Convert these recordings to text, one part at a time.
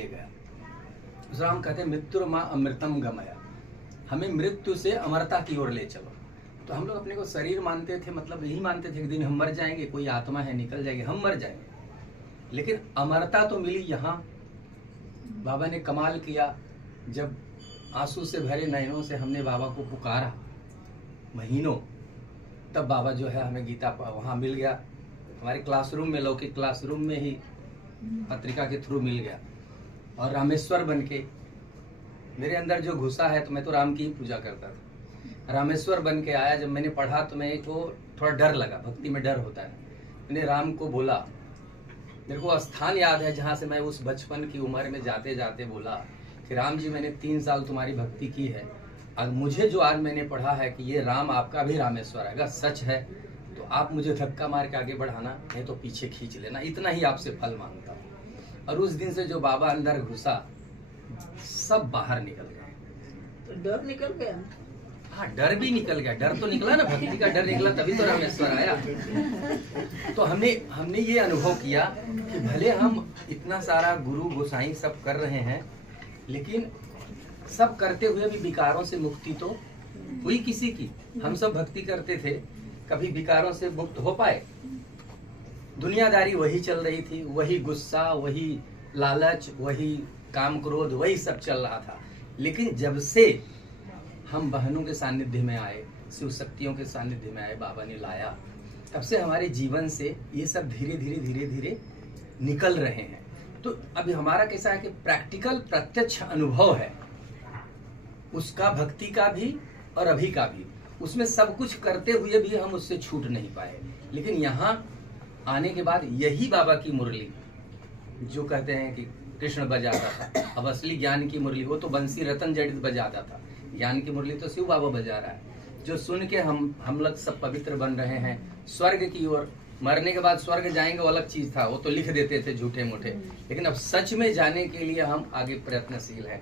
ले गया। उस राम कहते मृत्यु माँ अमृतम गमया, हमें मृत्यु से अमरता की ओर ले चलो। तो हम लोग अपने को शरीर मानते थे, मतलब यही मानते थे कि दिन हम मर जाएंगे, कोई आत्मा है निकल जाएगी, हम मर जाएंगे। लेकिन अमरता तो मिली यहाँ। बाबा ने कमाल किया, जब आंसू से भरे नयनों से हमने बाबा को पुकारा महीनों, तब बाबा जो है हमें गीता वहाँ मिल गया, हमारे क्लासरूम में, लौकिक क्लासरूम में ही पत्रिका के थ्रू मिल गया। और रामेश्वर बन के मेरे अंदर जो घुसा है, तो मैं तो राम की ही पूजा करता था, रामेश्वर बन के आया। जब मैंने पढ़ा तो मेरे को थोड़ा डर लगा, भक्ति में डर होता है। मैंने राम को बोला, मेरे को स्थान याद है जहाँ से मैं उस बचपन की उम्र में जाते जाते बोला कि राम जी मैंने 3 साल तुम्हारी भक्ति की है, और मुझे जो आज मैंने पढ़ा है कि ये राम आपका भी रामेश्वर है, अगर सच है तो आप मुझे धक्का मार के आगे बढ़ाना, नहीं तो पीछे खींच लेना, इतना ही आपसे फल मांगता हूँ। और उस दिन से जो बाबा अंदर घुसा, सब बाहर निकल गए। तो डर निकल गया। हाँ, डर भी निकल गया। डर तो निकला ना, भक्ति का डर निकला, तभी तो रामेश्वर आया। तो हमने ये अनुभव किया कि भले हम इतना सारा गुरु गोसाई सब कर रहे हैं, लेकिन सब करते हुए भी विकारों से मुक्ति तो हुई किसी की। हम सब भक्ति करते थे, कभी विकारों से मुक्त हो पाए? दुनियादारी वही चल रही थी, वही गुस्सा, वही लालच, वही काम क्रोध, वही सब चल रहा था। लेकिन जब से हम बहनों के सानिध्य में आए, शिव शक्तियों के सानिध्य में आए, बाबा ने लाया, तब से हमारे जीवन से ये सब धीरे धीरे निकल रहे हैं। तो अभी हमारा कैसा है कि प्रैक्टिकल प्रत्यक्ष अनुभव है, उसका, भक्ति का भी और अभी का भी। उसमें सब कुछ करते हुए भी हम उससे छूट नहीं पाए। लेकिन यहाँ आने के बाद यही बाबा की मुरली, जो कहते हैं कि कृष्ण बजाता था, अब असली ज्ञान की मुरली, वो तो बंसी रतन जड़ित बजाता था, ज्ञान की मुरली तो शिव बाबा बजा रहा है, जो सुन के हम लोग सब पवित्र बन रहे हैं स्वर्ग की ओर। मरने के बाद स्वर्ग जाएंगे वो अलग चीज था, वो तो लिख देते थे झूठे मूठे, लेकिन अब सच में जाने के लिए हम आगे प्रयत्नशील हैं।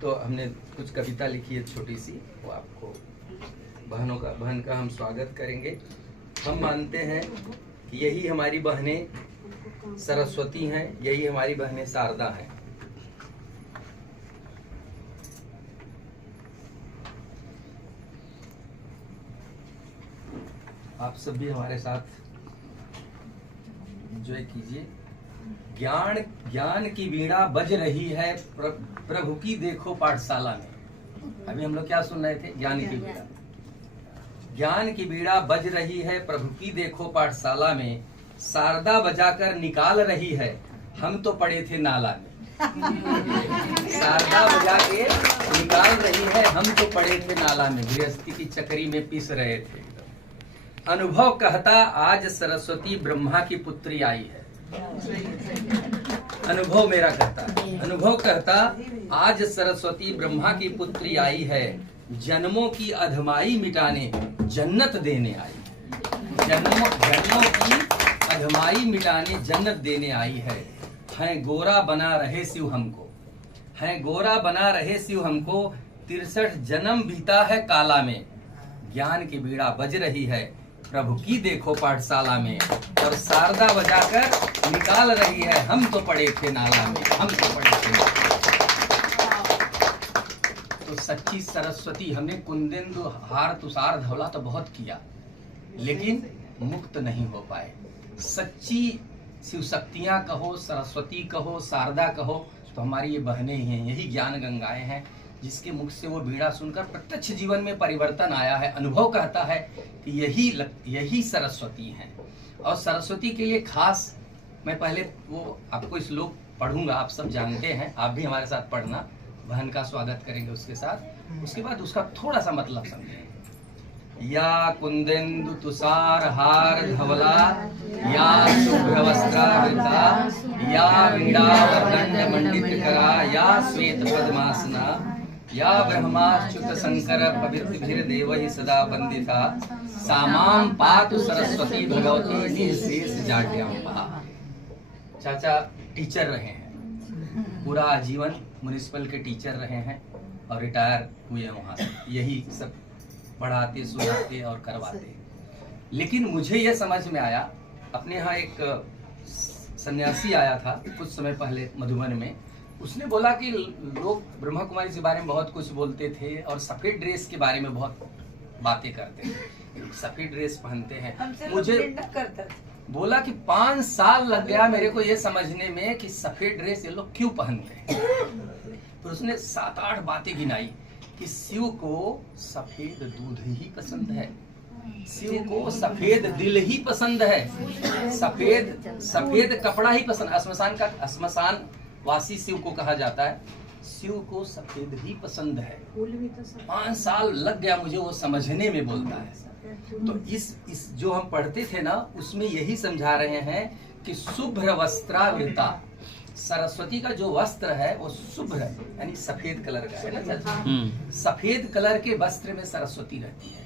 तो हमने कुछ कविता लिखी है छोटी सी, वो आपको बहन का हम स्वागत करेंगे। हम मानते हैं कि यही हमारी बहनें सरस्वती हैं, यही हमारी बहनें शारदा हैं। आप सब भी हमारे साथ एंजॉय कीजिए। ज्ञान की वीणा बज रही है प्रभु की देखो पाठशाला में। अभी हम लोग क्या सुन रहे थे? ज्ञान की वीणा। ज्ञान की वीणा बज रही है प्रभु की देखो पाठशाला में, शारदा बजाकर निकाल रही है, हम तो पड़े थे नाला में। शारदा बजा के निकाल रही है, हम तो पड़े थे नाला में, गृहस्थी की चक्री में पिस रहे थे। अनुभव कहता आज सरस्वती ब्रह्मा की पुत्री आई है। अनुभव मेरा कहता, अनुभव कहता आज सरस्वती ब्रह्मा की पुत्री आई है, जन्मों की अधमाई मिटाने जन्नत देने आई। जन्मों की अधमाई मिटाने जन्नत देने आई है गोरा बना रहे शिव हमको, है गोरा बना रहे शिव हमको, 63 जन्म बीता है काला में, ज्ञान की बीड़ा बज रही है प्रभु की देखो पाठशाला में, और शारदा बजाकर निकाल रही है, हम तो पड़े थे नाला में, हम तो पड़े थे। तो सच्ची सरस्वती, हमने कुंदेंदु हार तुषार धवला तो बहुत किया, लेकिन मुक्त नहीं हो पाए। सच्ची शिव शक्तियां कहो, सरस्वती कहो, शारदा कहो, तो हमारी ये बहनें ही हैं, यही ज्ञान गंगाएं हैं, जिसके मुख से वो बीड़ा सुनकर प्रत्यक्ष जीवन में परिवर्तन आया है। अनुभव कहता है कि यही सरस्वती हैं। और सरस्वती के लिए खास मैं पहले वो आपको श्लोक पढ़ूंगा, आप सब जानते हैं, आप भी हमारे साथ पढ़ना, बहन का स्वागत करेंगे उसके साथ, उसके बाद उसका थोड़ा सा मतलब समझेंगे। या कुंदेंदु तुषार हार धवला, या शुभ्र वस्त्रावृता, या वीणा वरदंड मंडित करा, या श्वेत पद्मासना, या ब्रह्माच्युत शंकर पवित्र देवहि सदा वंदिता, सामाम पातु सरस्वती भगवती निःशेष जाड्याम्बा। चाचा टीचर रहे हैं, पूरा आजीवन म्युनिसिपल के टीचर रहे हैं और रिटायर हुए हैं वहाँ से, यही सब पढ़ाते सुनाते और करवाते। लेकिन मुझे यह समझ में आया, अपने यहाँ एक सन्यासी आया था कुछ समय पहले मधुबन में, उसने बोला कि लोग ब्रह्मा कुमारी के बारे में बहुत कुछ बोलते थे और सफेद ड्रेस के बारे में बहुत बातें करते थे, सफेद ड्रेस पहनते हैं। हमसे मुझे करता था। बोला कि 5 साल लग गया मेरे को ये समझने में कि सफेद ड्रेस ये लोग क्यों पहनते हैं। तो उसने 7-8 बातें गिनाई कि शिव को सफेद दूध ही पसंद है, शिव को सफेद दिल ही पसंद है, सफेद कपड़ा ही पसंद। श्मशान वासी शिव को कहा जाता है, शिव को सफेद ही पसंद है। 5 साल लग गया मुझे वो समझने में, बोलता है। तो इस जो हम पढ़ते थे ना, उसमें यही समझा रहे हैं कि शुभ्र वस्त्रावृता, सरस्वती का जो वस्त्र है वो शुभ्र है, यानी सफेद कलर का है ना। सफेद कलर के वस्त्र में सरस्वती रहती है।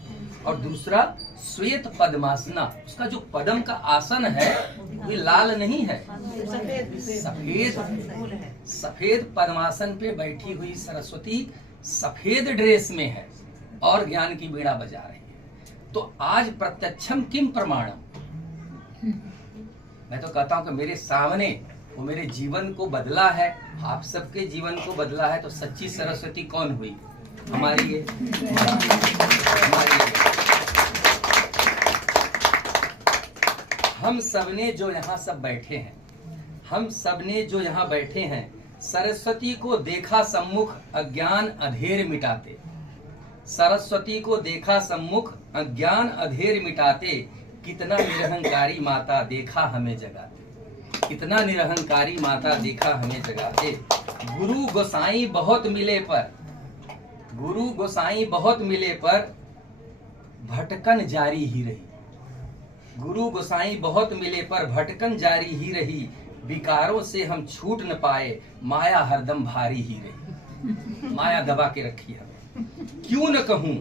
और दूसरा श्वेत पद्मासना, उसका जो पद्म का आसन है वो लाल नहीं है, सफेद पद्मासन पे बैठी हुई सरस्वती सफेद ड्रेस में है और ज्ञान की बीड़ा बजा रही है। तो आज प्रत्यक्षम किम प्रमाणम, मैं तो कहता हूं कि मेरे सामने वो मेरे जीवन को बदला है, आप सबके जीवन को बदला है। तो सच्ची सरस्वती कौन हुई? हमारी ये, हम सबने जो यहाँ सब बैठे हैं, हम सबने जो यहाँ बैठे हैं, सरस्वती को देखा सम्मुख अज्ञान अधेर मिटाते, सरस्वती को देखा सम्मुख अज्ञान अधेर मिटाते, कितना निरहंकारी माता देखा हमें जगाते, कितना निरहंकारी माता देखा हमें जगाते। गुरु गोसाई बहुत मिले पर, गुरु गोसाई बहुत मिले पर भटकन जारी ही रही, गुरु गोसाई बहुत मिले पर भटकन जारी ही रही, विकारों से हम छूट न पाए, माया हरदम भारी ही रही, माया दबा के रखी हमें। क्यों न कहूं,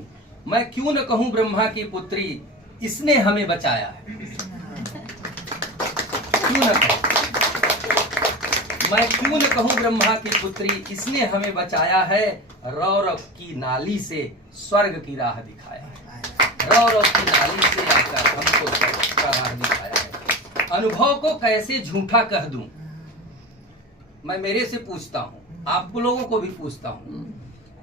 मैं क्यों न कहूं ब्रह्मा की पुत्री, इसने हमें बचाया है। क्यों न कहूं, मैं क्यों न कहूं ब्रह्मा की पुत्री, इसने हमें बचाया है। रौरव की नाली से स्वर्ग की राह दिखाया है, रौरव की नाली से आकर हमको स्वर्ग का राह दिखाया है। अनुभव को कैसे झूठा कह दूं, मैं मेरे से पूछता हूं, आप लोगों को भी पूछता हूं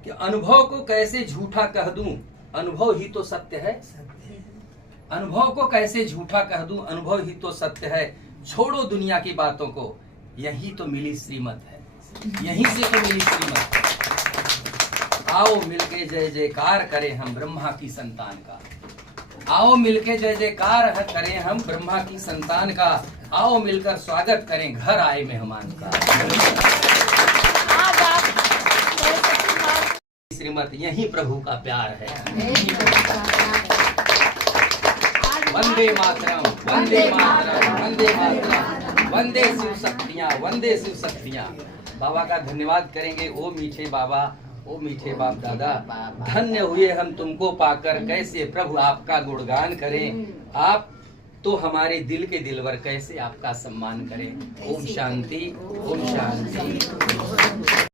कि अनुभव को कैसे झूठा कह दूं, अनुभव ही तो सत्य है। अनुभव को कैसे झूठा कह दूं, अनुभव ही तो सत्य है। छोड़ो दुनिया की बातों को, यही तो मिली श्रीमत है, यहीं से तो मिली श्रीमत है। आओ मिलके जय जयकार करें हम ब्रह्मा की संतान का, आओ मिलके जय जयकार करें हम ब्रह्मा की संतान का, आओ मिलकर स्वागत करें घर आए मेहमान का। श्रीमत यही प्रभु का प्यार है। वंदे मातरम, वंदे मातरम, वंदे मातरम, वंदे शिव शक्तियां, वंदे शिव शक्तियां। बाबा का धन्यवाद करेंगे। ओ मीठे बाबा, ओ मीठे बाप दादा, धन्य हुए हम तुमको पाकर, कैसे प्रभु आपका गुणगान करें। आप तो हमारे दिल के दिलवर, कैसे आपका सम्मान करें। ओम शांति, ओम शांति।